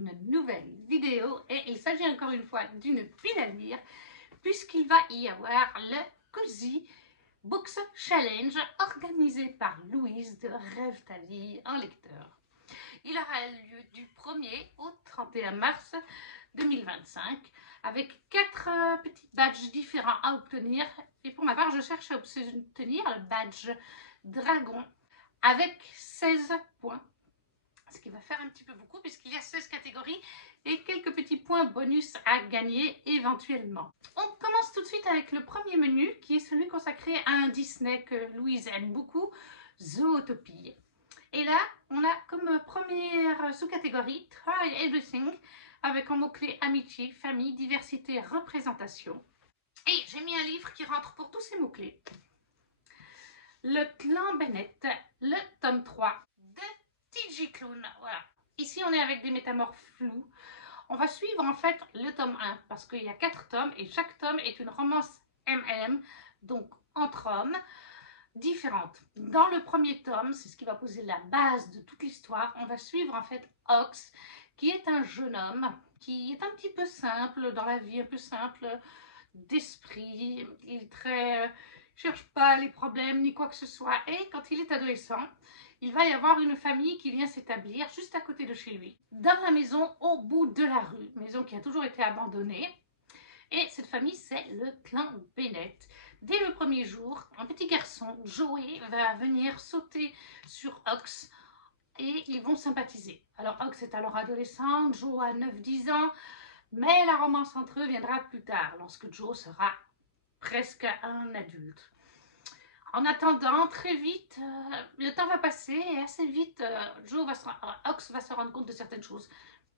une nouvelle vidéo et il s'agit encore une fois d'une pile à lire puisqu'il va y avoir le Cozy Books Challenge organisé par Louise de Rêve ta vie en lecteur. Il aura lieu du 1er au 31 mars 2025 avec 4 petits badges différents à obtenir. Et pour ma part, je cherche à obtenir le badge Dragon avec 16 points. Ce qui va faire un petit peu beaucoup puisqu'il y a 16 catégories et quelques petits points bonus à gagner éventuellement. On commence tout de suite avec le premier menu qui est celui consacré à un Disney que Louise aime beaucoup, Zootopie. Et là, on a comme première sous-catégorie Try Everything avec en mot-clé amitié, famille, diversité, représentation. Et j'ai mis un livre qui rentre pour tous ces mots-clés. Le clan Bennett, le tome 3 de TG Klune. Voilà. Ici, on est avec des métamorphes floues. On va suivre en fait le tome 1 parce qu'il y a 4 tomes et chaque tome est une romance MM, donc entre hommes, différentes. Dans le premier tome, c'est ce qui va poser la base de toute l'histoire, on va suivre en fait Ox, qui est un jeune homme qui est un petit peu simple dans la vie, un peu simple d'esprit. Il est très... cherche pas les problèmes ni quoi que ce soit. Et quand il est adolescent, il va y avoir une famille qui vient s'établir juste à côté de chez lui, dans la maison au bout de la rue, maison qui a toujours été abandonnée. Et cette famille, c'est le clan Bennett. Dès le premier jour, un petit garçon, Joey, va venir sauter sur Ox et ils vont sympathiser. Alors Ox est alors adolescent, Joe a 9-10 ans, mais la romance entre eux viendra plus tard, lorsque Joe sera presque un adulte. En attendant, très vite, le temps va passer et assez vite, Ox va se rendre compte de certaines choses.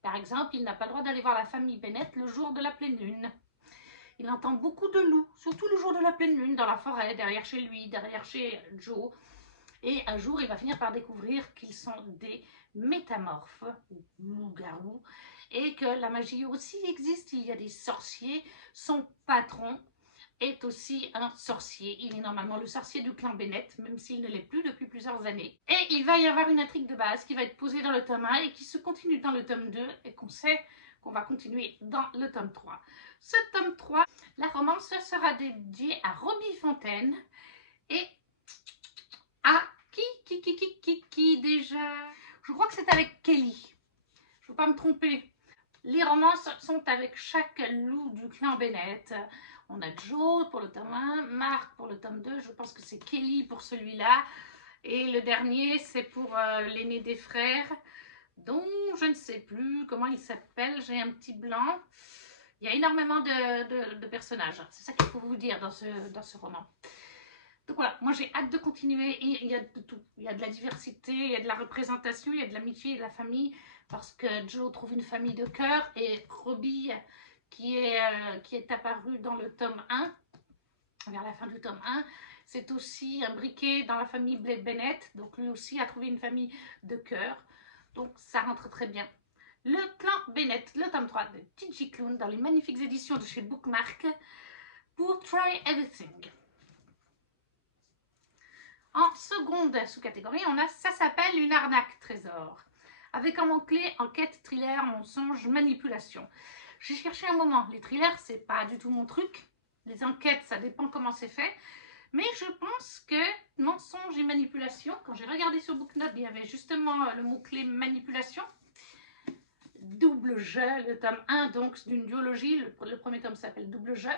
Par exemple, il n'a pas le droit d'aller voir la famille Bennett le jour de la pleine lune. Il entend beaucoup de loups, surtout le jour de la pleine lune, dans la forêt, derrière chez lui, derrière chez Joe. Et un jour, il va finir par découvrir qu'ils sont des métamorphes, loups-garous, et que la magie aussi existe. Il y a des sorciers. Son patron est aussi un sorcier. Il est normalement le sorcier du clan Bennett, même s'il ne l'est plus depuis plusieurs années. Et il va y avoir une intrigue de base qui va être posée dans le tome 1 et qui se continue dans le tome 2 et qu'on sait qu'on va continuer dans le tome 3. Ce tome 3, la romance sera dédiée à Robbie Fontaine et à qui déjà? Je crois que c'est avec Kelly. Je ne veux pas me tromper. Les romances sont avec chaque loup du clan Bennett. On a Joe pour le tome 1, Mark pour le tome 2, je pense que c'est Kelly pour celui-là. Et le dernier, c'est pour l'aîné des frères, dont je ne sais plus comment il s'appelle, j'ai un petit blanc. Il y a énormément de personnages, c'est ça qu'il faut vous dire dans ce roman. Donc voilà, moi j'ai hâte de continuer et il y a de tout. Il y a de la diversité, il y a de la représentation, il y a de l'amitié et de la famille parce que Joe trouve une famille de cœur et Robbie qui est apparu dans le tome 1, vers la fin du tome 1, c'est aussi imbriqué dans la famille Blake Bennett, donc lui aussi a trouvé une famille de cœur, donc ça rentre très bien. Le clan Bennett, le tome 3 de TG Klune dans les magnifiques éditions de chez Bookmark pour Try Everything. En seconde sous-catégorie, on a Ça s'appelle une arnaque trésor. Avec en mot-clé enquête, thriller, mensonge, manipulation. J'ai cherché un moment. Les thrillers, c'est pas du tout mon truc. Les enquêtes, ça dépend comment c'est fait. Mais je pense que mensonge et manipulation, quand j'ai regardé sur Booknote, il y avait justement le mot-clé manipulation. Double jeu, le tome 1 donc d'une duologie. Le premier tome s'appelle Double jeu,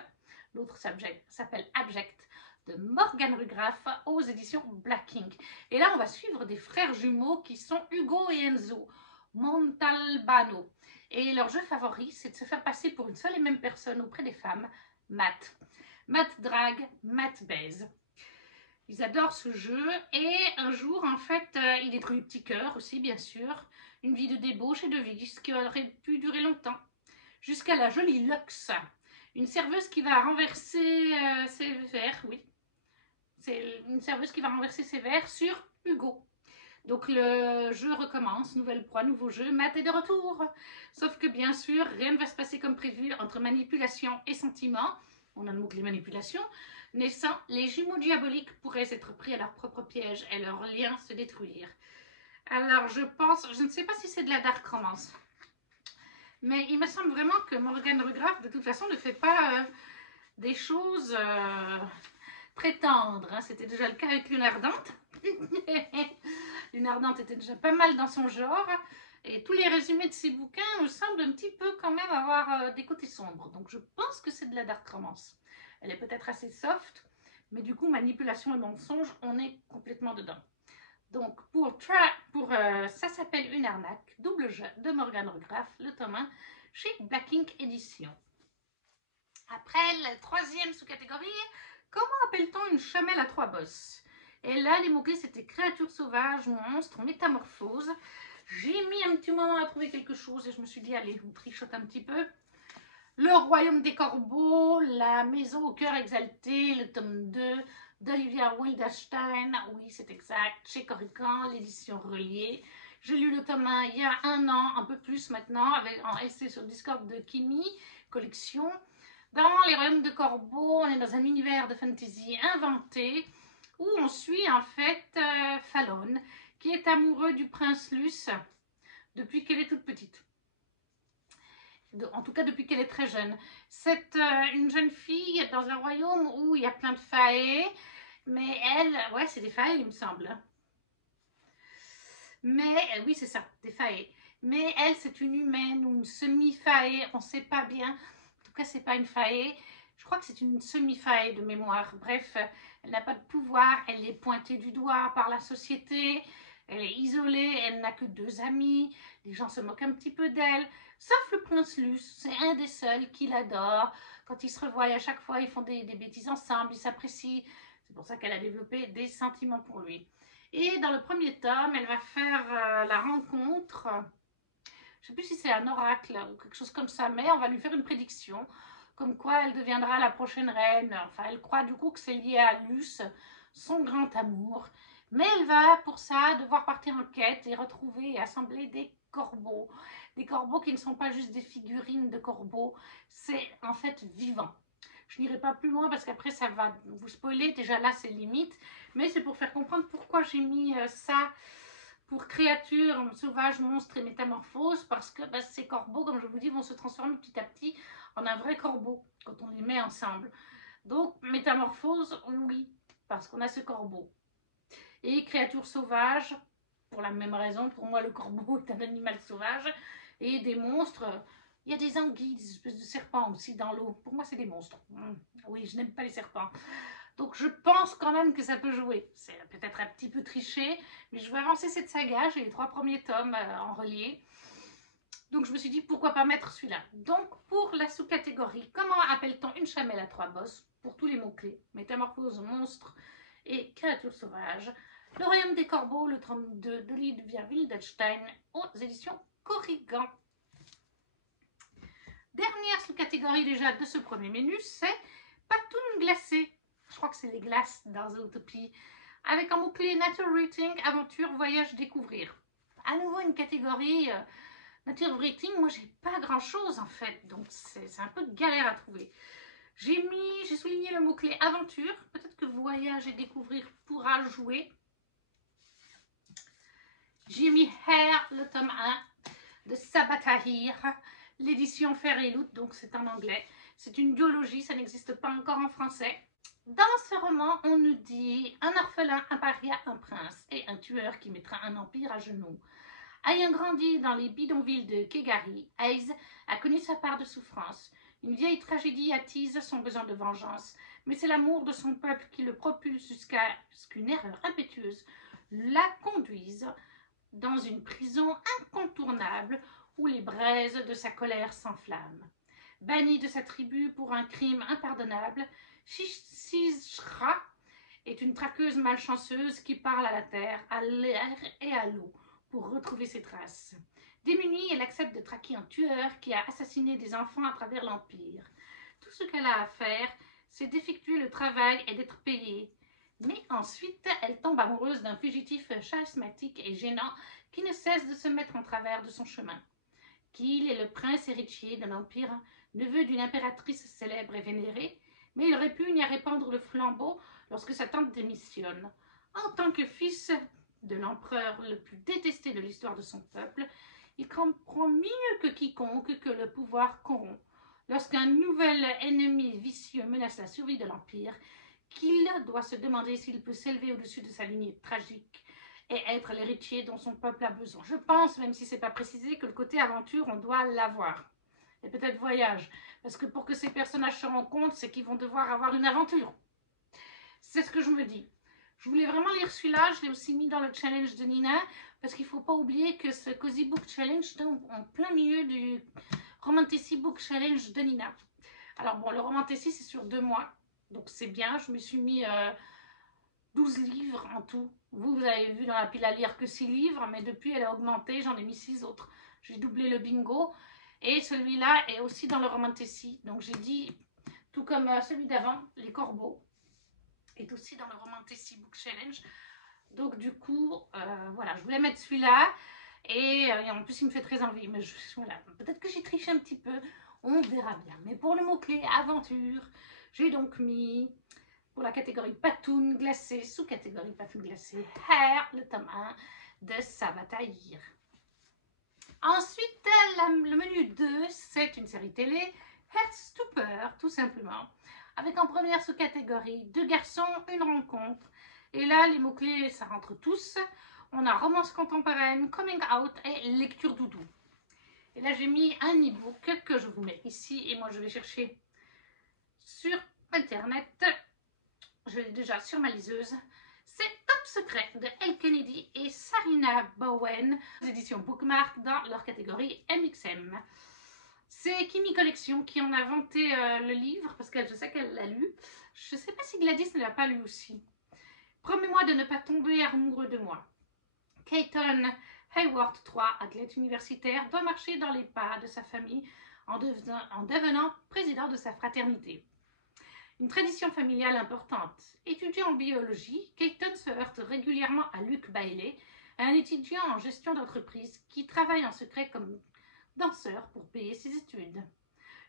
l'autre s'appelle Abject, de Morgan Rugraff aux éditions Black Ink. Et là, on va suivre des frères jumeaux qui sont Hugo et Enzo Montalbano. Et leur jeu favori, c'est de se faire passer pour une seule et même personne auprès des femmes, Matt. Matt drague, Matt baise. Ils adorent ce jeu et un jour, en fait, il détruit le petit cœur aussi, bien sûr. Une vie de débauche et de vice qui aurait pu durer longtemps. Jusqu'à la jolie Lux, une serveuse qui va renverser ses verres, oui. C'est une serveuse qui va renverser ses verres sur Hugo. Donc le jeu recommence, nouvelle proie, nouveau jeu, Matt est de retour. Sauf que bien sûr, rien ne va se passer comme prévu entre manipulation et sentiment. On a le mot-clé manipulation. Naissant, les jumeaux diaboliques pourraient être pris à leur propre piège et leur lien se détruire. Alors je pense, je ne sais pas si c'est de la dark romance. Mais il me semble vraiment que Morgane Le Graff, de toute façon, ne fait pas des choses très tendres. Hein. C'était déjà le cas avec Lune Ardente. Lune Ardente était déjà pas mal dans son genre. Et tous les résumés de ses bouquins me semblent un petit peu quand même avoir des côtés sombres. Donc je pense que c'est de la dark romance. Elle est peut-être assez soft, mais du coup, manipulation et mensonge, on est complètement dedans. Donc ça s'appelle Une arnaque, double jeu de Morgane Le Graff, le tome 1, chez Black Ink Édition. Après, la troisième sous-catégorie, comment appelle-t-on une chamelle à 3 bosses? Et là, les mots-clés, c'était créature sauvage, monstre, métamorphose. J'ai mis un petit moment à trouver quelque chose et je me suis dit, allez, on trichote un petit peu. Le royaume des corbeaux, la maison au cœur exalté, le tome 2 d'Olivia Wildenstein, oui c'est exact, chez Corrigan, l'édition reliée. J'ai lu le tome 1 il y a un an, un peu plus maintenant, en SC sur le Discord de Kimi, collection. Dans les royaumes de corbeaux, on est dans un univers de fantasy inventé, où on suit en fait Fallon, qui est amoureux du prince Luce depuis qu'elle est toute petite. En tout cas depuis qu'elle est très jeune. C'est une jeune fille dans un royaume où il y a plein de faées, mais elle, ouais c'est des faées il me semble. Mais oui c'est ça, des faées. Mais elle c'est une humaine ou une semi-faée, on ne sait pas bien. En tout cas c'est pas une faée. Je crois que c'est une semi-faée de mémoire. Bref, elle n'a pas de pouvoir, elle est pointée du doigt par la société. Elle est isolée, elle n'a que 2 amis, les gens se moquent un petit peu d'elle, sauf le prince Luce, c'est un des seuls qui l'adore. Quand ils se revoient à chaque fois, ils font des bêtises ensemble, ils s'apprécient. C'est pour ça qu'elle a développé des sentiments pour lui. Et dans le premier tome, elle va faire la rencontre, je ne sais plus si c'est un oracle ou quelque chose comme ça, mais on va lui faire une prédiction, comme quoi elle deviendra la prochaine reine. Enfin, elle croit du coup que c'est lié à Luce, son grand amour. Mais elle va pour ça devoir partir en quête et retrouver et assembler des corbeaux. Des corbeaux qui ne sont pas juste des figurines de corbeaux, c'est en fait vivant. Je n'irai pas plus loin parce qu'après ça va vous spoiler, déjà là c'est limite. Mais c'est pour faire comprendre pourquoi j'ai mis ça pour créatures sauvages, monstres et métamorphoses. Parce que ces corbeaux, comme je vous dis, vont se transformer petit à petit en un vrai corbeau quand on les met ensemble. Donc métamorphose, oui, parce qu'on a ce corbeau. Et créatures sauvages, pour la même raison, pour moi le corbeau est un animal sauvage. Et des monstres, il y a des anguilles, des espèces de serpents aussi dans l'eau. Pour moi c'est des monstres. Oui, je n'aime pas les serpents. Donc je pense quand même que ça peut jouer. C'est peut-être un petit peu triché, mais je veux avancer cette saga. J'ai les 3 premiers tomes en relié. Donc je me suis dit pourquoi pas mettre celui-là. Donc pour la sous-catégorie, comment appelle-t-on une chamelle à 3 bosses? Pour tous les mots-clés, métamorphose, monstre et créatures sauvages. Le royaume des corbeaux, le tome 2 d'Olivia Wildenstein aux éditions Corrigan. Dernière sous-catégorie déjà de ce premier menu, c'est Patoune glacée. Je crois que c'est les glaces dans Zootopie. Avec un mot-clé Nature Rating, aventure, voyage, découvrir. À nouveau une catégorie Nature Rating, moi j'ai pas grand chose en fait, donc c'est un peu galère à trouver. J'ai souligné le mot-clé aventure, peut-être que voyage et découvrir pourra jouer. J'ai mis Hair, le tome 1 de Sabaa Tahir, l'édition Fer et Loot, donc c'est en anglais. C'est une duologie, ça n'existe pas encore en français. Dans ce roman, on nous dit un orphelin, un paria, un prince et un tueur qui mettra un empire à genoux. Ayant grandi dans les bidonvilles de Kegari, Hayes a connu sa part de souffrance. Une vieille tragédie attise son besoin de vengeance, mais c'est l'amour de son peuple qui le propulse jusqu'à ce qu'une erreur impétueuse la conduise dans une prison incontournable où les braises de sa colère s'enflamment. Banni de sa tribu pour un crime impardonnable, Shishra est une traqueuse malchanceuse qui parle à la terre, à l'air et à l'eau pour retrouver ses traces. Démunie, elle accepte de traquer un tueur qui a assassiné des enfants à travers l'Empire. Tout ce qu'elle a à faire, c'est d'effectuer le travail et d'être payée. Mais ensuite, elle tombe amoureuse d'un fugitif charismatique et gênant qui ne cesse de se mettre en travers de son chemin. Qu'il est le prince héritier d'un empire, neveu d'une impératrice célèbre et vénérée, mais il répugne à répandre le flambeau lorsque sa tante démissionne. En tant que fils de l'empereur le plus détesté de l'histoire de son peuple, Il comprend mieux que quiconque que le pouvoir corrompt. Lorsqu'un nouvel ennemi vicieux menace la survie de l'Empire, qu'il doit se demander s'il peut s'élever au-dessus de sa lignée tragique et être l'héritier dont son peuple a besoin. Je pense, même si ce n'est pas précisé, que le côté aventure, on doit l'avoir. Et peut-être voyage. Parce que pour que ces personnages se rencontrent, c'est qu'ils vont devoir avoir une aventure. C'est ce que je me dis. Je voulais vraiment lire celui-là. Je l'ai aussi mis dans le challenge de Nina. Parce qu'il ne faut pas oublier que ce Cozy Book Challenge tombe en plein milieu du Romantasy Book Challenge de Nina. Alors bon, le Romantasy, c'est sur 2 mois. Donc c'est bien. Je me suis mis 12 livres en tout. Vous avez vu dans la pile à lire que 6 livres. Mais depuis, elle a augmenté. J'en ai mis 6 autres. J'ai doublé le bingo. Et celui-là est aussi dans le Romantasy. Donc j'ai dit, tout comme celui d'avant, Les Corbeaux, est aussi dans le Romantasy Book Challenge. Donc du coup, voilà, je voulais mettre celui-là. Et en plus, il me fait très envie. Mais voilà, peut-être que j'ai triché un petit peu. On verra bien. Mais pour le mot-clé aventure, j'ai donc mis, pour la catégorie Patoun glacée, sous-catégorie Patoun glacée, Hair, le tome 1 de Sabatahir. Ensuite, le menu 2, c'est une série télé, Heartstopper, tout simplement. Avec en première sous-catégorie 2 garçons, une rencontre. Et là, les mots-clés, ça rentre tous. On a romance contemporaine, coming out et lecture doudou. Et là, j'ai mis un e-book que je vous mets ici. Et moi, je vais chercher sur Internet. Je l'ai déjà sur ma liseuse. C'est Top Secret de Elle Kennedy et Sarina Bowen, aux éditions Bookmark dans leur catégorie MXM. C'est Kimi Collection qui en a vanté le livre parce que je sais qu'elle l'a lu. Je ne sais pas si Gladys ne l'a pas lu aussi. Promets-moi de ne pas tomber amoureux de moi. Keaton Hayward III, athlète universitaire, doit marcher dans les pas de sa famille en devenant président de sa fraternité. Une tradition familiale importante. Étudiant en biologie, Keaton se heurte régulièrement à Luke Bailey, un étudiant en gestion d'entreprise qui travaille en secret comme danseur pour payer ses études.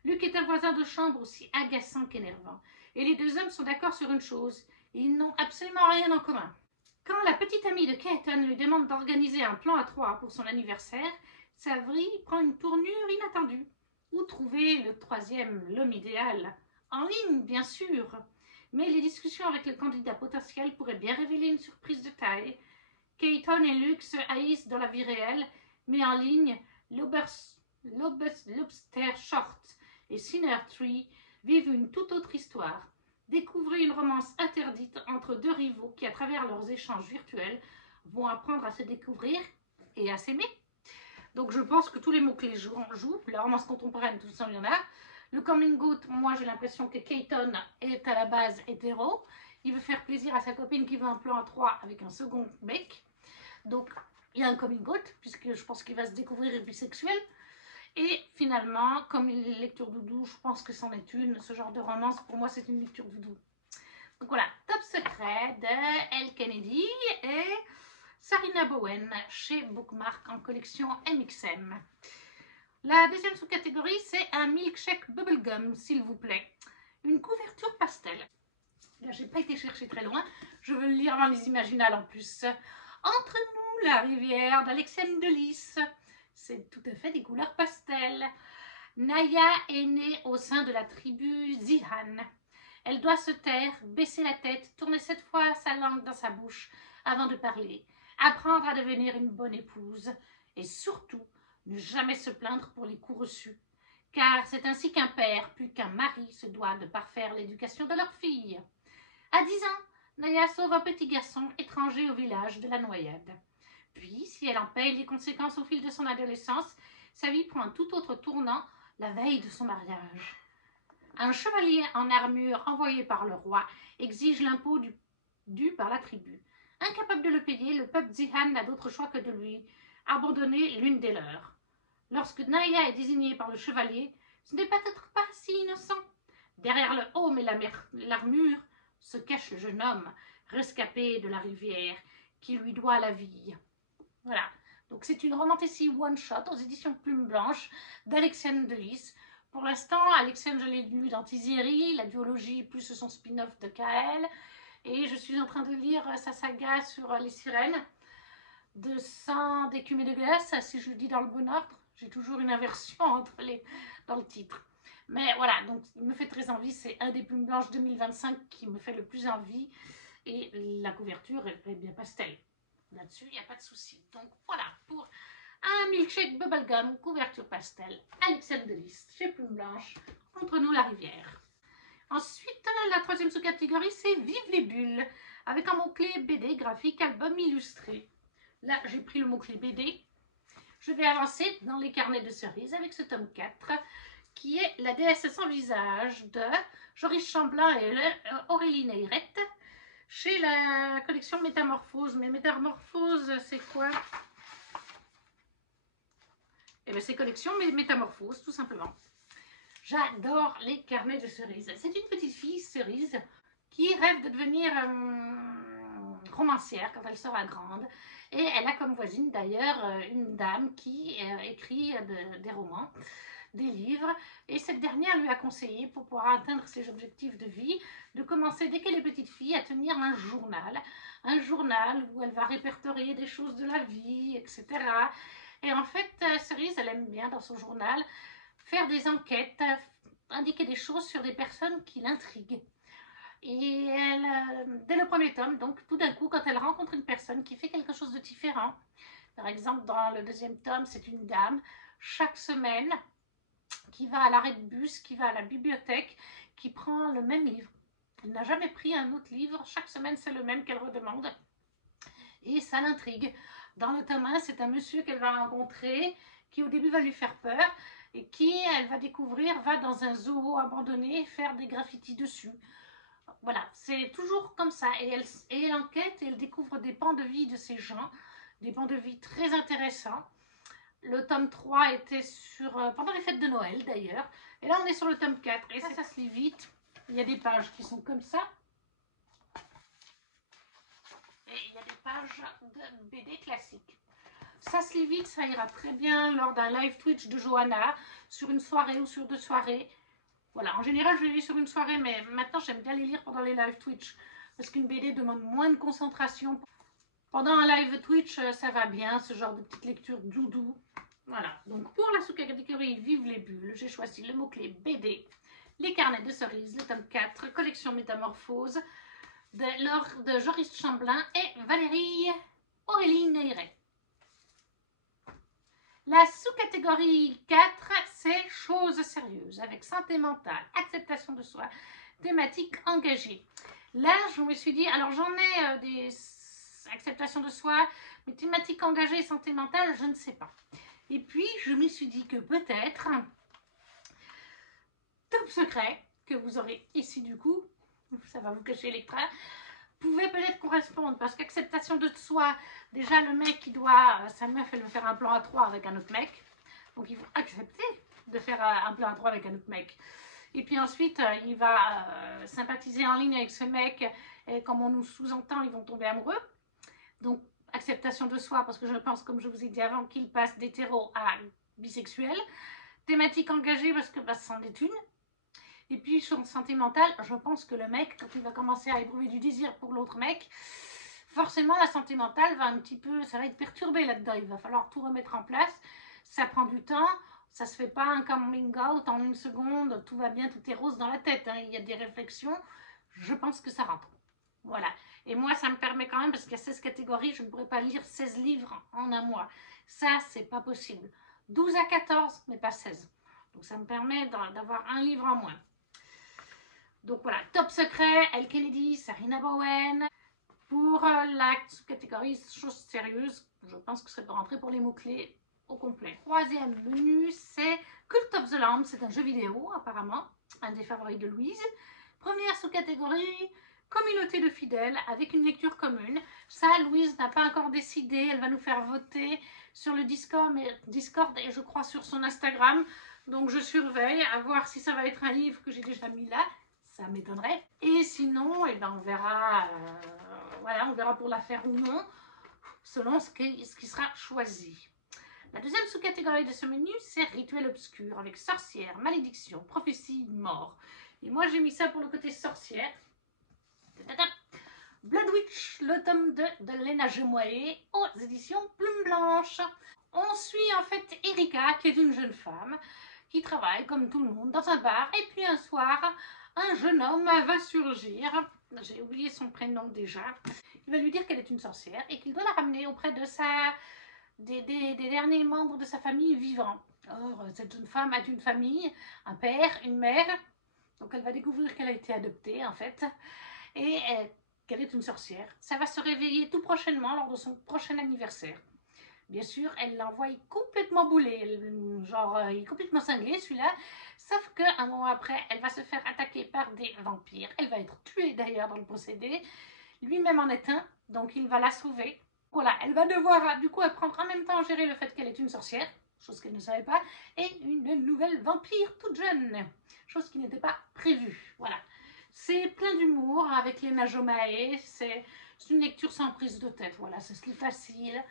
Luke est un voisin de chambre aussi agaçant qu'énervant, et les deux hommes sont d'accord sur une chose, ils n'ont absolument rien en commun. Quand la petite amie de Keaton lui demande d'organiser un plan à 3 pour son anniversaire, sa vie prend une tournure inattendue. Où trouver le troisième, l'homme idéal ? En ligne, bien sûr, mais les discussions avec le candidat potentiel pourraient bien révéler une surprise de taille. Keaton et Luke se haïssent dans la vie réelle, mais en ligne, Lobster Short et Sinner Tree vivent une toute autre histoire. Découvrez une romance interdite entre deux rivaux qui, à travers leurs échanges virtuels, vont apprendre à se découvrir et à s'aimer. Donc je pense que tous les mots-clés jouent. La romance contemporaine, tout ça, il y en a. Le coming out, moi j'ai l'impression que Keaton est à la base hétéro. Il veut faire plaisir à sa copine qui veut un plan à 3 avec un second mec. Donc il y a un coming out, puisque je pense qu'il va se découvrir bisexuel. Et finalement, comme une lecture doudou, je pense que c'en est une. Ce genre de romance, pour moi, c'est une lecture doudou. Donc voilà, Top Secret de Elle Kennedy et Sarina Bowen chez Bookmark en collection MXM. La deuxième sous-catégorie, c'est un milkshake bubblegum, s'il vous plaît. Une couverture pastel. Là, j'ai pas été chercher très loin. Je veux le lire dans les imaginales en plus. Entre nous, la rivière d'Alexiane de Lys. C'est tout à fait des couleurs pastel. Naya est née au sein de la tribu Zihan. Elle doit se taire, baisser la tête, tourner 7 fois sa langue dans sa bouche avant de parler, apprendre à devenir une bonne épouse et surtout ne jamais se plaindre pour les coups reçus. Car c'est ainsi qu'un père, plus qu'un mari, se doit de parfaire l'éducation de leur fille. À 10 ans, Naya sauve un petit garçon étranger au village de la Noyade. Puis, si elle en paye les conséquences au fil de son adolescence, sa vie prend un tout autre tournant la veille de son mariage. Un chevalier en armure envoyé par le roi exige l'impôt dû par la tribu. Incapable de le payer, le peuple Zihan n'a d'autre choix que de lui abandonner l'une des leurs. Lorsque Naya est désignée par le chevalier, ce n'est peut-être pas si innocent. Derrière le aume et l'armure se cache le jeune homme, rescapé de la rivière, qui lui doit la vie. Voilà, donc c'est une romantasy one-shot aux éditions Plume Blanche d'Alexiane de Lys. Pour l'instant, Alexiane, je l'ai lu dans Tiziri, la duologie plus son spin-off de Kael. Et je suis en train de lire sa saga sur les sirènes. de sang, d'écume et de glace, si je le dis dans le bon ordre. J'ai toujours une inversion entre les dans le titre. Mais voilà, donc il me fait très envie. C'est un des Plumes Blanches 2025 qui me fait le plus envie. Et la couverture est bien pastel. Là-dessus, il n'y a pas de souci. Donc voilà, pour un milkshake bubblegum, couverture pastel, Alexandre Delis, chez Plume Blanche, Contre nous la rivière. Ensuite, la troisième sous-catégorie, c'est Vive les bulles, avec un mot-clé BD, graphique, album illustré. Là, j'ai pris le mot-clé BD. Je vais avancer dans les carnets de cerises avec ce tome 4, qui est La déesse sans visage de Joris Chamblin et Aurélie Neyrette, chez la collection Métamorphose. Mais Métamorphose, c'est quoi? Eh bien, c'est collection Métamorphose, tout simplement. J'adore les carnets de cerises. C'est une petite fille cerise qui rêve de devenir romancière quand elle sera grande. Et elle a comme voisine d'ailleurs une dame qui écrit des romans, des livres. Et cette dernière lui a conseillé, pour pouvoir atteindre ses objectifs de vie, de commencer dès qu'elle est petite fille à tenir un journal. Un journal où elle va répertorier des choses de la vie, etc. Et en fait, Cerise, elle aime bien dans son journal faire des enquêtes, indiquer des choses sur des personnes qui l'intriguent. Et elle, dès le premier tome, donc tout d'un coup, quand elle rencontre une personne qui fait quelque chose de différent, par exemple dans le deuxième tome, c'est une dame, chaque semaine, qui va à l'arrêt de bus, qui va à la bibliothèque, qui prend le même livre. Elle n'a jamais pris un autre livre, chaque semaine c'est le même qu'elle redemande. Et ça l'intrigue. Dans le tome 1, c'est un monsieur qu'elle va rencontrer, qui au début va lui faire peur, et qui, elle va découvrir, va dans un zoo abandonné faire des graffitis dessus. Voilà, c'est toujours comme ça. Et elle enquête et elle découvre des pans de vie de ces gens, des pans de vie très intéressants. Le tome 3 était pendant les fêtes de Noël d'ailleurs. Et là, on est sur le tome 4. Et ça se lit vite. Il y a des pages qui sont comme ça. Et il y a des pages de BD classiques. Ça se lit vite, ça ira très bien lors d'un live Twitch de Johanna, sur une soirée ou sur 2 soirées. Voilà, en général, je les lis sur une soirée, mais maintenant, j'aime bien les lire pendant les live Twitch, parce qu'une BD demande moins de concentration. Pendant un live Twitch, ça va bien, ce genre de petite lecture doudou. Voilà, donc pour la sous-catégorie Vive les bulles, j'ai choisi le mot-clé BD, les carnets de cerises, le tome 4, collection Métamorphose, de Joris Chamblin et Valérie Aurélie Neyrette. La sous-catégorie 4, c'est choses sérieuses, avec santé mentale, acceptation de soi, thématique engagée. Là, je me suis dit, alors j'en ai des acceptations de soi, mais thématique engagée et santé mentale, je ne sais pas. Et puis, je me suis dit que peut-être, Top Secret, que vous aurez ici du coup, ça va vous cacher l'écran, pouvait peut-être correspondre, parce qu'acceptation de soi, déjà le mec qui doit, sa meuf elle veut faire un plan à 3 avec un autre mec, donc il faut accepter de faire un plan à 3 avec un autre mec. Et puis ensuite il va sympathiser en ligne avec ce mec, et comme on nous sous-entend, ils vont tomber amoureux. Donc acceptation de soi, parce que je pense, comme je vous ai dit avant, qu'il passe d'hétéro à bisexuel. Thématique engagée, parce que c'en est une. Et puis sur santé mentale, je pense que le mec, quand il va commencer à éprouver du désir pour l'autre mec, forcément la santé mentale va un petit peu, ça va être perturbé là-dedans. Il va falloir tout remettre en place. Ça prend du temps. Ça se fait pas un coming out en une seconde. Tout va bien, tout est rose dans la tête. Hein. Il y a des réflexions. Je pense que ça rentre. Voilà. Et moi, ça me permet quand même, parce qu'il y a 16 catégories, je ne pourrais pas lire 16 livres en un mois. Ça, c'est pas possible. 12 à 14, mais pas 16. Donc ça me permet d'avoir un livre en moins. Donc voilà, Top Secret, Elle Kennedy, Sarina Bowen. Pour la catégorie choses sérieuses, je pense que ce serait de rentrer pour les mots-clés au complet. Troisième menu, c'est Cult of the Lamb, c'est un jeu vidéo apparemment, un des favoris de Louise. Première sous-catégorie, communauté de fidèles avec une lecture commune. Ça, Louise n'a pas encore décidé, elle va nous faire voter sur le Discord et je crois sur son Instagram. Donc je surveille à voir si ça va être un livre que j'ai déjà mis là. Ça m'étonnerait. Et sinon, eh ben, on verra, voilà, on verra pour la faire ou non, selon ce qui sera choisi. La deuxième sous-catégorie de ce menu, c'est rituel obscur, avec sorcière, malédiction, prophétie, mort. Et moi, j'ai mis ça pour le côté sorcière. Blood Witch, le tome 2 de Léna Gemoyer aux éditions Plume Blanche. On suit en fait Erika, qui est une jeune femme qui travaille comme tout le monde dans un bar. Et puis un soir, un jeune homme va surgir. J'ai oublié son prénom déjà. Il va lui dire qu'elle est une sorcière et qu'il doit la ramener auprès de des derniers membres de sa famille vivants. Or, cette jeune femme a une famille, un père, une mère. Donc elle va découvrir qu'elle a été adoptée en fait. Et qu'elle est une sorcière. Ça va se réveiller tout prochainement lors de son prochain anniversaire. Bien sûr, elle l'envoie complètement boulé, genre il est complètement cinglé celui-là, sauf qu'un moment après, elle va se faire attaquer par des vampires. Elle va être tuée d'ailleurs dans le procédé. Lui-même en est un, donc il va la sauver. Voilà, elle va devoir du coup apprendre en même temps à gérer le fait qu'elle est une sorcière, chose qu'elle ne savait pas, et une nouvelle vampire toute jeune, chose qui n'était pas prévue. Voilà. C'est plein d'humour avec Léna Gemoyer, c'est une lecture sans prise de tête, voilà, c'est ce qui est facile.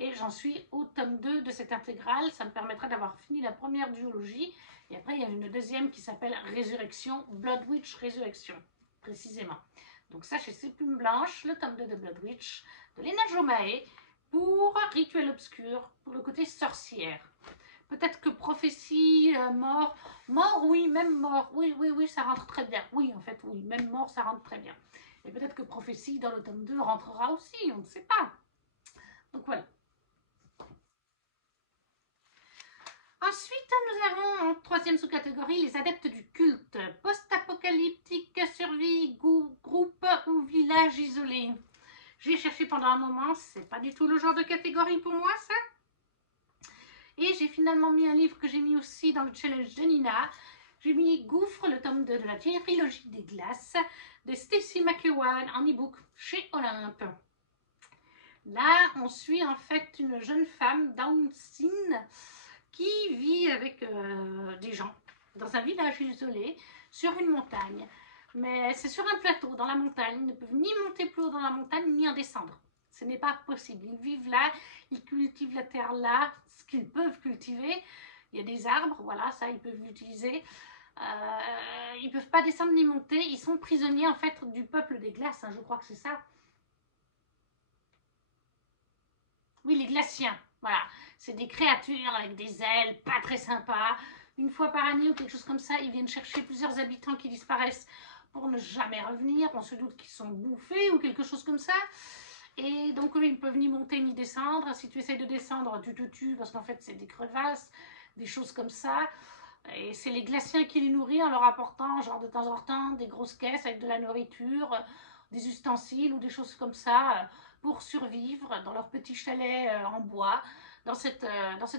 Et j'en suis au tome 2 de cette intégrale, ça me permettra d'avoir fini la première duologie. Et après, il y a une deuxième qui s'appelle Résurrection, Blood Witch Résurrection, précisément. Donc ça, chez Plume Blanche, le tome 2 de Blood Witch, de Léna Gemoyer, pour Rituel Obscur, pour le côté sorcière. Peut-être que prophétie, mort, oui, même mort, oui, ça rentre très bien. Oui, en fait, oui, même mort, ça rentre très bien. Et peut-être que prophétie, dans le tome 2, rentrera aussi, on ne sait pas. Donc voilà. Ensuite, nous avons en troisième sous-catégorie les adeptes du culte, post-apocalyptique, survie, groupe ou village isolé. J'ai cherché pendant un moment, c'est pas du tout le genre de catégorie pour moi, ça. Et j'ai finalement mis un livre que j'ai mis aussi dans le challenge de Nina. J'ai mis Gouffre, le tome 2 de la trilogie des glaces de Stacy McEwan en e-book chez Olympe. Là, on suit en fait une jeune femme Down syndrome qui vit avec des gens dans un village isolé sur une montagne. Mais c'est sur un plateau dans la montagne. Ils ne peuvent ni monter plus haut dans la montagne ni en descendre. Ce n'est pas possible. Ils vivent là, ils cultivent la terre là, ce qu'ils peuvent cultiver. Il y a des arbres, voilà, ça ils peuvent l'utiliser. Ils ne peuvent pas descendre ni monter. Ils sont prisonniers en fait du peuple des glaces, hein, je crois que c'est ça. Oui, les glaciens, voilà. C'est des créatures avec des ailes, pas très sympas. Une fois par année ou quelque chose comme ça, ils viennent chercher plusieurs habitants qui disparaissent pour ne jamais revenir. On se doute qu'ils sont bouffés ou quelque chose comme ça. Et donc, eux, ils ne peuvent ni monter ni descendre. Si tu essaies de descendre, tu te tues parce qu'en fait, c'est des crevasses, des choses comme ça. Et c'est les glaciens qui les nourrissent en leur apportant, genre de temps en temps, des grosses caisses avec de la nourriture, des ustensiles ou des choses comme ça pour survivre dans leur petit chalet en bois dans cette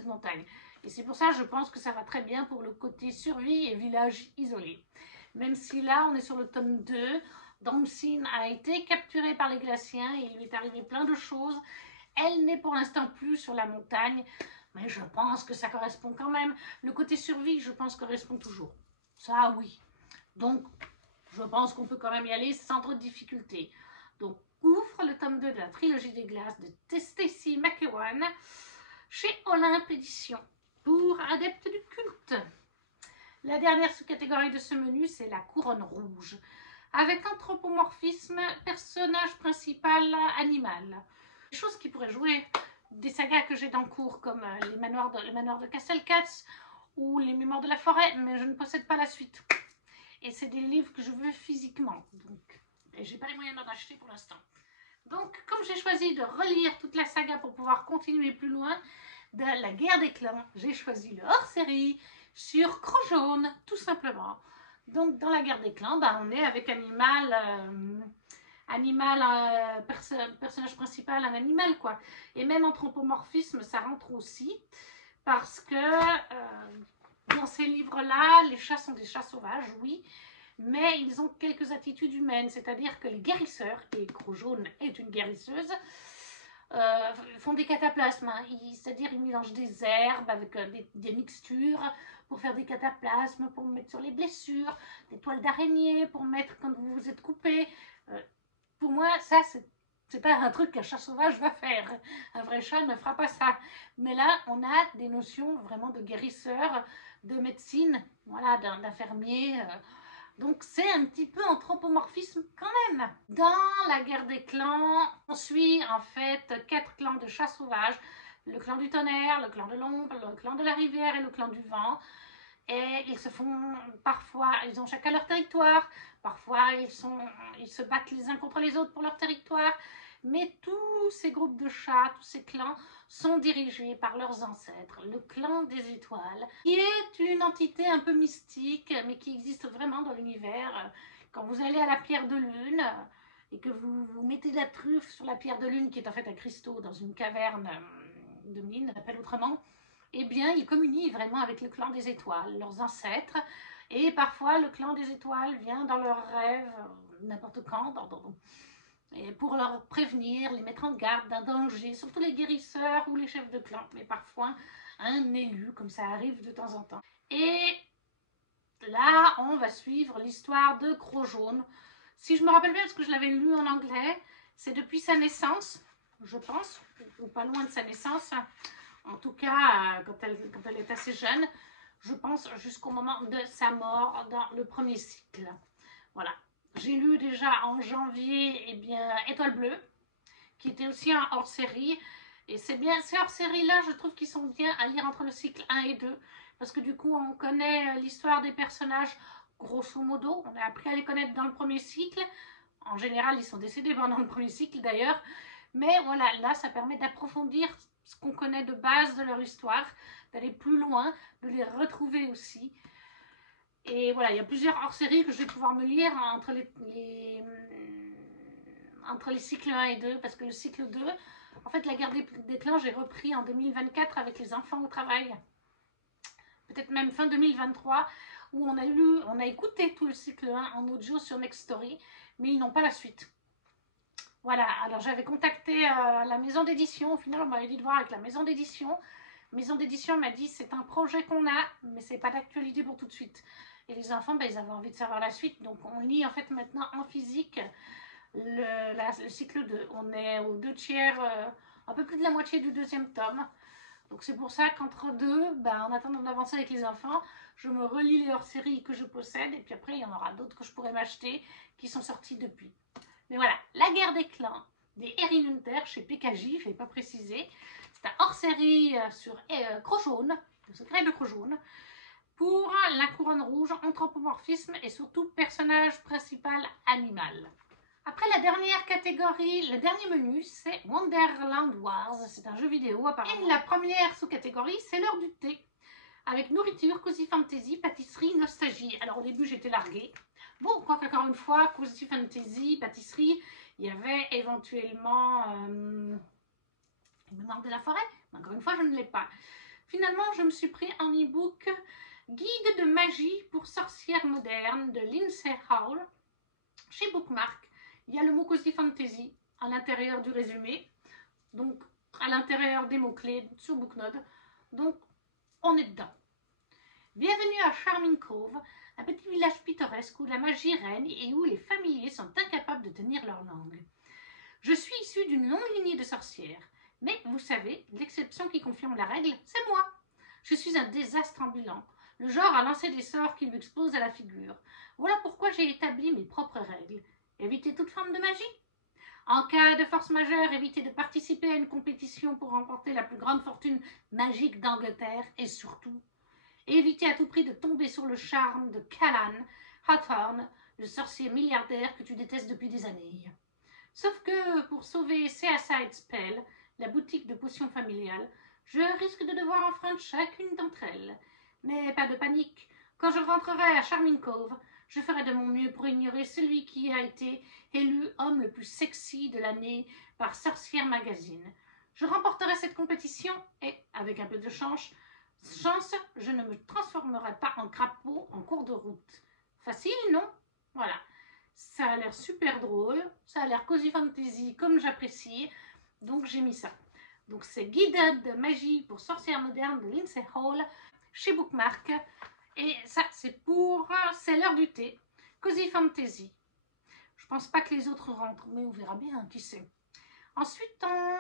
montagne. Et c'est pour ça, je pense que ça va très bien pour le côté survie et village isolé. Même si là, on est sur le tome 2, Domsin a été capturée par les glaciens et il lui est arrivé plein de choses. Elle n'est pour l'instant plus sur la montagne, mais je pense que ça correspond quand même. Le côté survie, je pense, correspond toujours. Ça, oui. Donc, je pense qu'on peut quand même y aller sans trop de difficultés. Donc, Gouffre, le tome 2 de la trilogie des glaces de Stacy McEwan chez Olympe Éditions pour adeptes du culte. La dernière sous-catégorie de ce menu, c'est la couronne rouge. Avec anthropomorphisme, personnage principal animal. Des choses qui pourraient jouer des sagas que j'ai dans le cours, comme le manoir de Castle Cats ou les Mémoires de la forêt, mais je ne possède pas la suite. Et c'est des livres que je veux physiquement. Donc, et j'ai pas les moyens d'en acheter pour l'instant. Donc, comme j'ai choisi de relire toute la saga pour pouvoir continuer plus loin de la guerre des clans, j'ai choisi le hors-série sur Croc-Jaune, tout simplement. Donc, dans la guerre des clans, bah, on est avec personnage principal, un animal, quoi. Et même anthropomorphisme, ça rentre aussi, parce que dans ces livres-là, les chats sont des chats sauvages, oui, mais ils ont quelques attitudes humaines, c'est-à-dire que les guérisseurs, et Croc-Jaune est une guérisseuse, font des cataplasmes, hein. C'est-à-dire ils mélangent des herbes avec des mixtures pour faire des cataplasmes, pour mettre sur les blessures, des toiles d'araignée pour mettre quand vous vous êtes coupé. Pour moi, ça, c'est pas un truc qu'un chat sauvage va faire. Un vrai chat ne fera pas ça. Mais là, on a des notions vraiment de guérisseur, de médecine, voilà, d'infirmier. Donc c'est un petit peu anthropomorphisme quand même. Dans la guerre des clans, on suit en fait 4 clans de chats sauvages. Le clan du tonnerre, le clan de l'ombre, le clan de la rivière et le clan du vent. Et ils se font, parfois, ils ont chacun leur territoire, parfois ils se battent les uns contre les autres pour leur territoire. Mais tous ces groupes de chats, tous ces clans sont dirigés par leurs ancêtres, le clan des étoiles, qui est une entité un peu mystique, mais qui existe vraiment dans l'univers. Quand vous allez à la pierre de lune et que vous mettez la truffe sur la pierre de lune, qui est en fait un cristaux dans une caverne de mine, on appelle autrement, eh bien, ils communient vraiment avec le clan des étoiles, leurs ancêtres. Et parfois, le clan des étoiles vient dans leurs rêves, n'importe quand, et pour leur prévenir, les mettre en garde d'un danger, surtout les guérisseurs ou les chefs de clan, mais parfois un élu, comme ça arrive de temps en temps. Et là, on va suivre l'histoire de Croc-Jaune. Si je me rappelle bien, parce que je l'avais lu en anglais, c'est depuis sa naissance, je pense, ou pas loin de sa naissance, en tout cas quand elle est assez jeune, je pense jusqu'au moment de sa mort dans le premier cycle. Voilà. J'ai lu déjà en janvier, eh bien, Étoile Bleue, qui était aussi un hors-série. Et c'est bien, ces hors-séries-là, je trouve qu'ils sont bien à lire entre le cycle 1 et 2. Parce que du coup, on connaît l'histoire des personnages, grosso modo. On a appris à les connaître dans le premier cycle. En général, ils sont décédés pendant le premier cycle d'ailleurs. Mais voilà, là, ça permet d'approfondir ce qu'on connaît de base de leur histoire, d'aller plus loin, de les retrouver aussi. Et voilà, il y a plusieurs hors-séries que je vais pouvoir me lire entre les cycles 1 et 2, parce que le cycle 2, en fait, la guerre des clans, j'ai repris en 2024 avec les enfants au travail. Peut-être même fin 2023, où on a écouté tout le cycle 1 en audio sur Nextory, mais ils n'ont pas la suite. Voilà, alors j'avais contacté la maison d'édition, au final on m'avait dit de voir avec la maison d'édition. La maison d'édition m'a dit c'est un projet qu'on a, mais c'est pas d'actualité pour tout de suite. Et les enfants, ben, ils avaient envie de savoir la suite, donc on lit en fait maintenant en physique le cycle 2. On est aux 2/3, un peu plus de la moitié du 2e tome. Donc c'est pour ça qu'entre deux, ben, en attendant d'avancer avec les enfants, je me relis les hors-séries que je possède, et puis après il y en aura d'autres que je pourrais m'acheter, qui sont sortis depuis. Mais voilà, la guerre des clans des Herrinhunter chez PKJ, je n'ai pas précisé. C'est un hors-série sur Croc-Jaune, le secret de Croc-Jaune, pour la couronne rouge, anthropomorphisme et surtout personnage principal animal. Après la dernière catégorie, le dernier menu, c'est Wonderland Wars. C'est un jeu vidéo apparemment. Et la première sous-catégorie, c'est l'heure du thé. Avec nourriture, cozy fantasy, pâtisserie, nostalgie. Alors au début, j'étais larguée. Bon, quoi qu'encore une fois, cozy fantasy, pâtisserie, il y avait éventuellement Mémoire de la forêt. Mais encore une fois, je ne l'ai pas. Finalement, je me suis pris un e-book Guide de magie pour sorcières modernes de Lindsay Howell chez Bookmark. Il y a le mot cozy fantasy à l'intérieur du résumé, donc à l'intérieur des mots-clés sur Booknode. Donc, on est dedans. Bienvenue à Charming Cove, un petit village pittoresque où la magie règne et où les familiers sont incapables de tenir leur langue. Je suis issue d'une longue lignée de sorcières, mais vous savez, l'exception qui confirme la règle, c'est moi. Je suis un désastre ambulant, le genre à lancer des sorts qui lui explosent à la figure. Voilà pourquoi j'ai établi mes propres règles. Éviter toute forme de magie. En cas de force majeure, évitez de participer à une compétition pour remporter la plus grande fortune magique d'Angleterre et surtout, évitez à tout prix de tomber sur le charme de Callan Hawthorne, le sorcier milliardaire que tu détestes depuis des années. Sauf que pour sauver Seaside Spell, la boutique de potions familiales, je risque de devoir enfreindre chacune d'entre elles. Mais pas de panique, quand je rentrerai à Charming Cove, je ferai de mon mieux pour ignorer celui qui a été élu homme le plus sexy de l'année par Sorcière Magazine. Je remporterai cette compétition et, avec un peu de chance, je ne me transformerai pas en crapaud en cours de route. Facile, non? Voilà. Ça a l'air super drôle, ça a l'air cozy fantasy comme j'apprécie, donc j'ai mis ça. Donc c'est Guide de magie pour sorcières modernes de Lindsay Howell chez Bookmark. Et ça, c'est l'heure du thé. Cozy Fantasy. Je pense pas que les autres rentrent, mais on verra bien, qui sait. Ensuite, en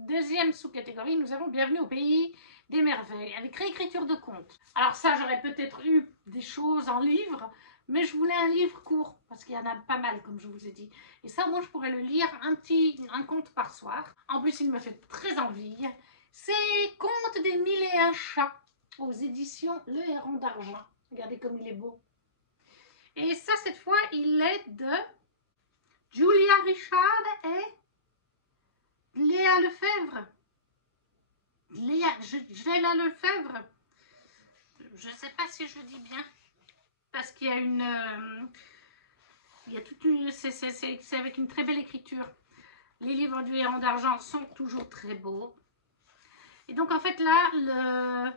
deuxième sous-catégorie, nous avons Bienvenue au pays des merveilles, avec réécriture de contes. Alors ça, j'aurais peut-être eu des choses en livre, Mais je voulais un livre court, parce qu'il y en a pas mal, comme je vous ai dit. Et ça, moi, je pourrais le lire un conte par soir. En plus, il me fait très envie. C'est Contes des mille et un chats, aux éditions Le Héron d'Argent. Regardez comme il est beau. Et ça, cette fois, il est de Julia Richard et Léa Lefebvre. Léa Lefebvre. Je ne sais pas si je dis bien. Parce qu'il y a une... il y a toute une... C'est avec une très belle écriture. Les livres du Héron d'Argent sont toujours très beaux. Et donc, en fait, là,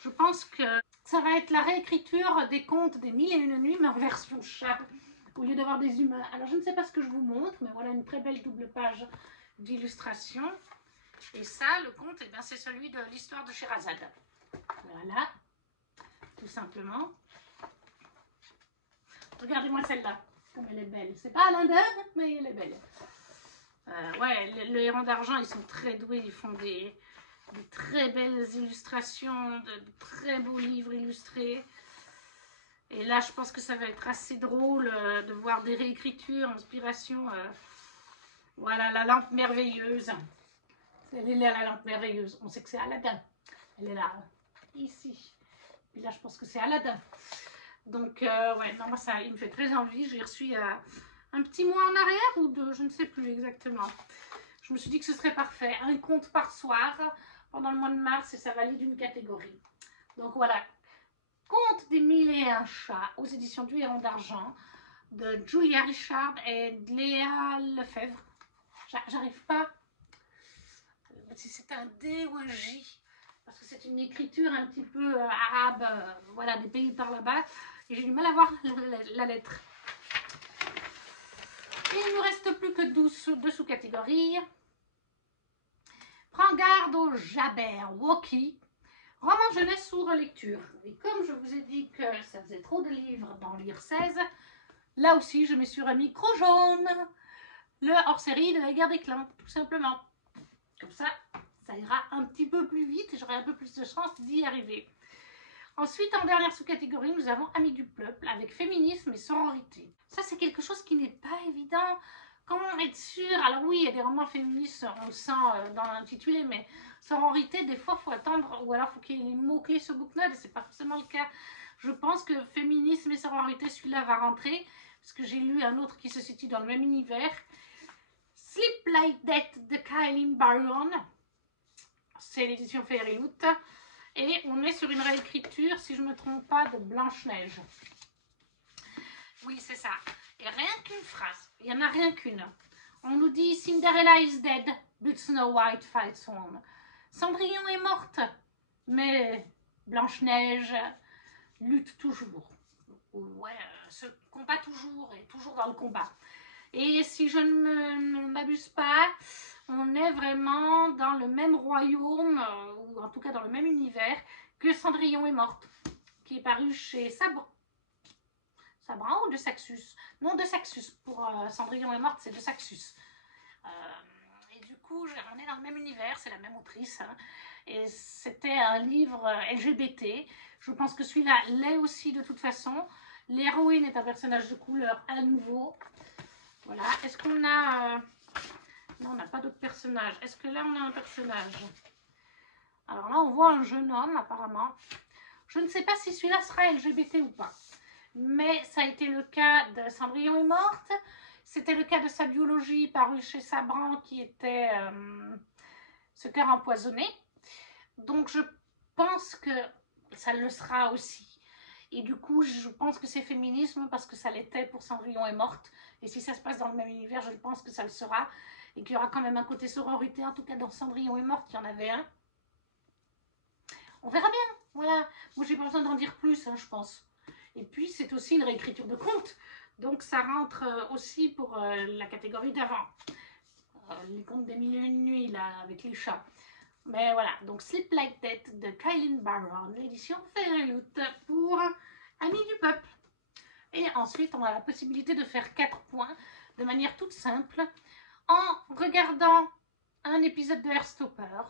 je pense que ça va être la réécriture des contes des Mille et Une Nuits, mais en version chat, au lieu d'avoir des humains. Alors, je ne sais pas ce que je vous montre, mais voilà une très belle double page d'illustration. Et ça, le conte, eh c'est celui de l'histoire de Scheherazade. Voilà, tout simplement. Regardez-moi celle-là, comme elle est belle. C'est pas Alain Deur, mais elle est belle. Ouais, le Héron d'Argent, ils sont très doués, ils font des très belles illustrations, de très beaux livres illustrés. Et là, je pense que ça va être assez drôle de voir des réécritures, inspiration. Voilà, la lampe merveilleuse. Elle est là, la lampe merveilleuse. On sait que c'est Aladdin. Elle est là, ici. Et là, je pense que c'est Aladdin. Donc, ouais, non, moi, ça, il me fait très envie. J'ai reçu un petit mois en arrière ou deux, je ne sais plus exactement. Je me suis dit que ce serait parfait. Un conte par soir pendant le mois de mars et ça valide une catégorie. Donc, voilà. Conte des mille et un chats aux éditions du Héron d'Argent de Julia Richard et de Léa Lefebvre. J'arrive pas si c'est un D ou un J parce que c'est une écriture un petit peu arabe, voilà, des pays par là-bas, et j'ai du mal à voir la lettre. Et il ne nous reste plus que deux sous-catégories. Prends garde au Jabberwocky, roman jeunesse sous relecture. Et comme je vous ai dit que ça faisait trop de livres d'en lire 16, là aussi je me suis remis Croc jaune, le hors-série de la guerre des clans, tout simplement. Comme ça, ça ira un petit peu plus vite et j'aurai un peu plus de chance d'y arriver. Ensuite, en dernière sous-catégorie, nous avons Amis du peuple avec féminisme et sororité. Ça, c'est quelque chose qui n'est pas évident. Comment être sûr? Alors oui, il y a des romans féministes, on le sent dans l'intitulé, mais sororité, des fois, il faut attendre, ou alors il faut qu'il y ait les mots-clés sur BookNode, et c'est pas forcément le cas. Je pense que féminisme et sororité, celui-là va rentrer, parce que j'ai lu un autre qui se situe dans le même univers. Sleep Like That de Kailin Barron, c'est l'édition Fairyloot. Et on est sur une réécriture, si je ne me trompe pas, de Blanche-Neige. Oui, c'est ça. Et rien qu'une phrase, il n'y en a rien qu'une. On nous dit Cinderella is dead, but Snow White fights on. Cendrillon est morte, mais Blanche-Neige lutte toujours. Ouais, se combat toujours, et toujours dans le combat. Et si je ne m'abuse pas, on est vraiment dans le même royaume, ou en tout cas dans le même univers, que Cendrillon est morte, qui est paru chez Sabran ou de Saxus? Non, de Saxus. Pour Cendrillon est morte, c'est de Saxus. Et du coup, on est dans le même univers, c'est la même autrice. Hein, et c'était un livre LGBT. Je pense que celui-là l'est aussi de toute façon. L'héroïne est un personnage de couleur à nouveau. Voilà. Est-ce qu'on a... non, on n'a pas d'autres personnages. Est-ce que là, on a un personnage? Alors là, on voit un jeune homme, apparemment. Je ne sais pas si celui-là sera LGBT ou pas. Mais ça a été le cas de Cendrillon est morte. C'était le cas de sa biologie paru chez Sabran, qui était Ce cœur empoisonné. Donc, je pense que ça le sera aussi. Et du coup, je pense que c'est féminisme parce que ça l'était pour Cendrillon est morte. Et si ça se passe dans le même univers, je pense que ça le sera. Et qu'il y aura quand même un côté sororité. En tout cas, dans Cendrillon est morte, il y en avait un. On verra bien. Voilà. Moi, j'ai pas besoin d'en dire plus, hein, je pense. Et puis, c'est aussi une réécriture de contes. Donc, ça rentre aussi pour la catégorie d'avant. Les contes des mille et une nuits, là, avec les chats. Mais voilà, donc Sleep Like That de Kailin Barron, l'édition Fairyloot pour Amis du peuple. Et ensuite, on a la possibilité de faire 4 points de manière toute simple en regardant un épisode de Heartstopper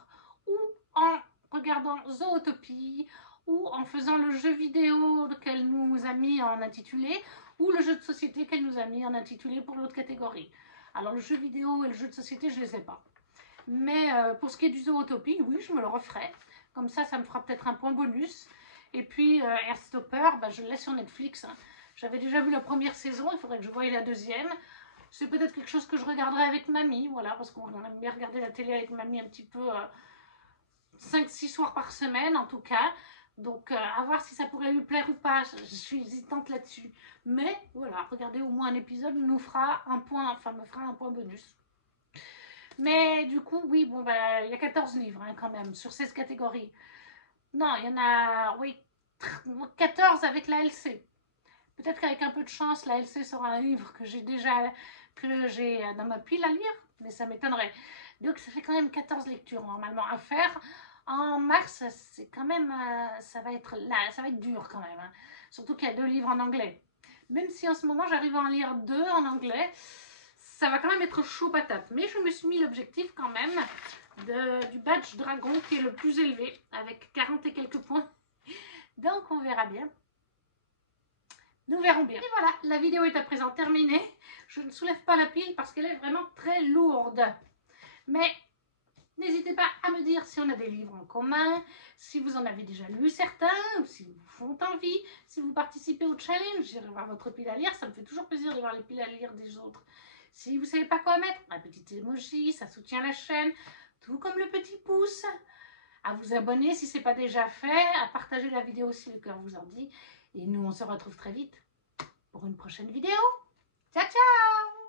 ou en regardant Zootopie ou en faisant le jeu vidéo qu'elle nous a mis en intitulé, ou le jeu de société qu'elle nous a mis en intitulé pour l'autre catégorie. Alors le jjeu vidéo et le jeu de société, je ne les ai pas. Mais pour ce qui est du Zootopie, oui, je me le referai. Comme ça me fera peut-être un point bonus. Et puis Heartstopper, bah, je le laisse sur Netflix. Hein. J'avais déjà vu la première saison, il faudrait que je voie la deuxième. C'est peut-être quelque chose que je regarderai avec mamie, voilà, parce qu'on aime bien regarder la télé avec mamie un petit peu 5-6 soirs par semaine en tout cas. Donc à voir si ça pourrait lui plaire ou pas, je suis hésitante là-dessus. Mais voilà, regardez au moins un épisode nous fera un point, enfin me fera un point bonus. Mais du coup, oui, bon, bah, il y a 14 livres hein, quand même, sur 16 catégories. Non, il y en a, oui, 14 avec la LC. Peut-être qu'avec un peu de chance, la LC sera un livre que j'ai dans ma pile à lire, mais ça m'étonnerait. Donc ça fait quand même 14 lectures normalement à faire. En mars, c'est quand même, ça va être dur quand même. Hein. Surtout qu'il y a 2 livres en anglais. Même si en ce moment j'arrive à en lire 2 en anglais, ça va quand même être chaud patate. Mais je me suis mis l'objectif quand même du badge dragon qui est le plus élevé, avec 40 et quelques points. Donc on verra bien. Nous verrons bien. Et voilà, la vidéo est à présent terminée. Je ne soulève pas la pile parce qu'elle est vraiment très lourde. Mais n'hésitez pas à me dire si on a des livres en commun, si vous en avez déjà lu certains, ou si vous font envie, si vous participez au challenge, j'irai voir votre pile à lire. Ça me fait toujours plaisir de voir les piles à lire des autres. Si vous ne savez pas quoi mettre, un petit emoji, ça soutient la chaîne, tout comme le petit pouce. À vous abonner si ce n'est pas déjà fait, à partager la vidéo si le cœur vous en dit. Et nous, on se retrouve très vite pour une prochaine vidéo. Ciao, ciao!